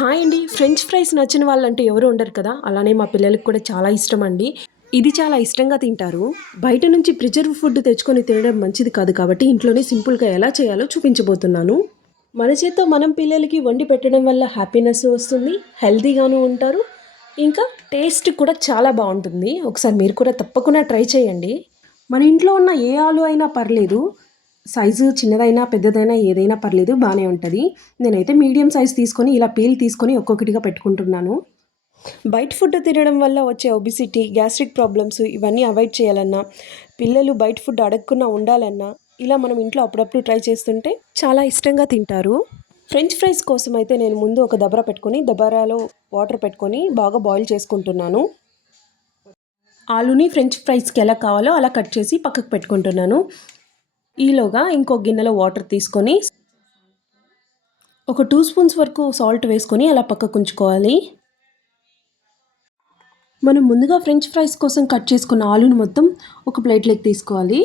Hi అండి. French fries నచ్చిన వాళ్ళంటే ఎవరు ఉండరు కదా! అలానే మా పిల్లలకి కూడా చాలా ఇష్టం అండి. ఇది చాలా ఇష్టంగా తింటారు. బయట నుంచి ప్రిజర్వ్ ఫుడ్ తెచ్చుకొని తినడం మంచిది కాదు కాబట్టి ఇంట్లోనే సింపుల్‌గా ఎలా చేయాలో చూపించబోతున్నాను. మన చేత్తో మనం పిల్లలకి వండి పెట్టడం వల్ల హ్యాపీనెస్ వస్తుంది. హెల్తీగాను ఉంటారు. ఇంకా టేస్ట్ కూడా చాలా బావుంటుంది. ఒకసారి మీరు కూడా తప్పకుండా ట్రై చేయండి. మన ఇంట్లో ఉన్న ఏ ఆలు అయినా పర్లేదు. సైజు చిన్నదైనా, పెద్దదైనా ఏదైనా పర్లేదు బానే ఉంటది. నేనైతే మీడియం సైజ్ తీసుకొని ఇలా పీల్ తీసుకొని ఒక్కొక్కటిగా పెట్టుకుంటున్నాను. బయట ఫుడ్ తినడం వల్ల వచ్చే ఒబిసిటీ, గ్యాస్ట్రిక్ ప్రాబ్లమ్స్ ఇవన్నీ అవాయిడ్ చేయాలన్నా, పిల్లలు బయట ఫుడ్ అడగకుండా ఉండాలన్నా, ఇలా మనం ఇంట్లో అప్పుడప్పుడు ట్రై చేస్తుంటే చాలా ఇష్టంగా తింటారు. ఫ్రెంచ్ ఫ్రైస్ కోసం అయితే నేను ముందు ఒక దబరా పెట్టుకొని, దబరాలో వాటర్ పెట్టుకొని బాగా బాయిల్ చేసుకుంటున్నాను. ఆలుని ఫ్రెంచ్ ఫ్రైస్‌కి ఎలా కావాలో అలా కట్ చేసి పక్కకు పెట్టుకుంటున్నాను. ఈలోగా ఇంకో గిన్నెలో వాటర్ తీసుకొని ఒక 2 స్పూన్స్ వరకు సాల్ట్ వేసుకొని అలా పక్కకుంచుకోవాలి. మనం ముందుగా ఫ్రెంచ్ ఫ్రైస్ కోసం కట్ చేసుకున్న ఆలుని మొత్తం ఒక ప్లేట్‌లోకి తీసుకోవాలి.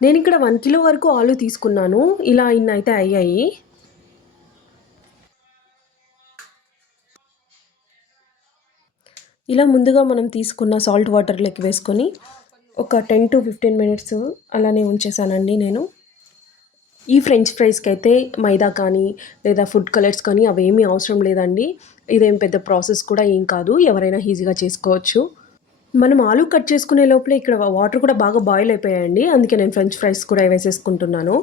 నేనిక్కడ 1 కిలో వరకు ఆలు తీసుకున్నాను. ఇలా ఇన్నయితే అయ్యాయి. ఇలా ముందుగా మనం తీసుకున్న సాల్ట్ వాటర్‌లోకి వేసుకొని ఒక 10-15 మినిట్స్ అలానే ఉంచేసానండి నేను. ఈ ఫ్రెంచ్ ఫ్రైస్‌కైతే మైదా కానీ, లేదా ఫుడ్ కలర్స్ కానీ అవేమీ అవసరం లేదండి. ఇదేం పెద్ద ప్రాసెస్ కూడా ఏం కాదు. ఎవరైనా ఈజీగా చేసుకోవచ్చు. మనం ఆలు కట్ చేసుకునే లోపలే ఇక్కడ వాటర్ కూడా బాగా బాయిల్ అయిపోయాయండి. అందుకే నేను ఫ్రెంచ్ ఫ్రైస్ కూడా వేసేసుకుంటున్నాను.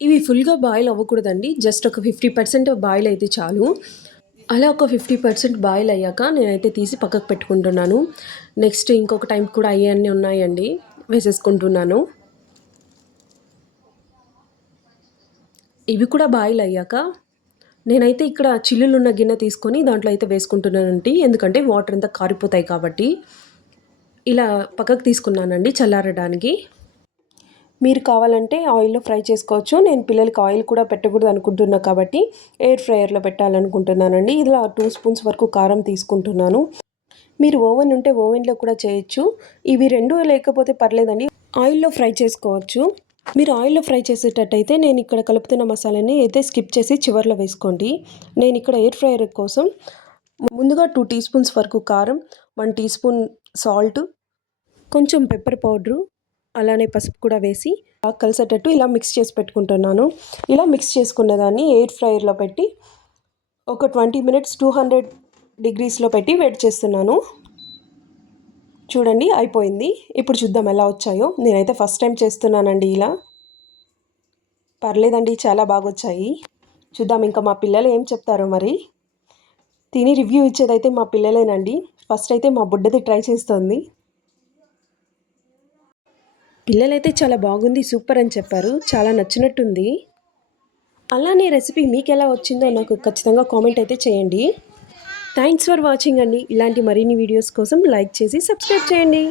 ఇవి ఫుల్‌గా బాయిల్ అవ్వకూడదండి. జస్ట్ ఒక 50% బాయిల్ అయితే చాలు. అలా ఒక 50% బాయిల్ అయ్యాక నేనైతే తీసి పక్కకు పెట్టుకుంటున్నాను. నెక్స్ట్ ఇంకొక టైం కూడా అయ్యేయన్నీ ఉన్నాయండి. వేసేసుకుంటున్నాను. ఇవి కూడా బాయిల్ అయ్యాక నేనైతే ఇక్కడ చిల్లులున్న గిన్నె తీసుకొని దాంట్లో అయితే వేసుకుంటున్నానండి. ఎందుకంటే వాటర్ అంతా కారిపోతాయి కాబట్టి. ఇలా పక్కకు తీసుకున్నానండి చల్లారడానికి. మీరు కావాలంటే ఆయిల్‌లో ఫ్రై చేసుకోవచ్చు. నేను పిల్లలకి ఆయిల్ కూడా పెట్టకూడదు అనుకుంటున్నా కాబట్టి ఎయిర్ ఫ్రైయర్‌లో పెట్టాలనుకుంటున్నానండి. ఇలా 2 స్పూన్స్ వరకు కారం తీసుకుంటున్నాను. మీరు ఓవెన్ ఉంటే ఓవెన్‌లో కూడా చేయొచ్చు. ఇవి 2 లేకపోతే పర్లేదండి. ఆయిల్‌లో ఫ్రై చేసుకోవచ్చు. మీరు ఆయిల్‌లో ఫ్రై చేసేటట్టయితే నేను ఇక్కడ కలుపుతున్న మసాలాని అయితే స్కిప్ చేసి చివర్లో వేసుకోండి. నేను ఇక్కడ ఎయిర్ ఫ్రైయర్ కోసం ముందుగా 2 టీ స్పూన్స్ వరకు కారం, 1 టీ స్పూన్ సాల్ట్, కొంచెం పెప్పర్ పౌడరు, అలానే పసుపు కూడా వేసి బాగా కలిసేటట్టు ఇలా మిక్స్ చేసి పెట్టుకుంటున్నాను. ఇలా మిక్స్ చేసుకున్న దాన్ని ఎయిర్ ఫ్రైయర్‌లో పెట్టి ఒక 20 మినిట్స్ 200 డిగ్రీస్‌లో పెట్టి వేడి చేస్తున్నాను. చూడండి అయిపోయింది. ఇప్పుడు చూద్దాం ఎలా వచ్చాయో. నేనైతే ఫస్ట్ టైం చేస్తున్నానండి ఇలా. పర్లేదండి చాలా బాగొచ్చాయి. చూద్దాం ఇంకా మా పిల్లలు ఏం చెప్తారో మరి. తిని రివ్యూ ఇచ్చేదైతే మా పిల్లలేనండి. ఫస్ట్ అయితే మా బుడ్డది ట్రై చేస్తోంది. పిల్లలైతే చాలా బాగుంది, సూపర్ అని చెప్పారు. చాలా నచ్చినట్టుంది. అలానే రెసిపీ మీకెలా వచ్చిందో నాకు ఖచ్చితంగా కామెంట్ అయితే చేయండి. థ్యాంక్స్ ఫర్ వాచింగ్ అండి. ఇలాంటి మరిన్ని వీడియోస్ కోసం లైక్ చేసి సబ్స్క్రైబ్ చేయండి.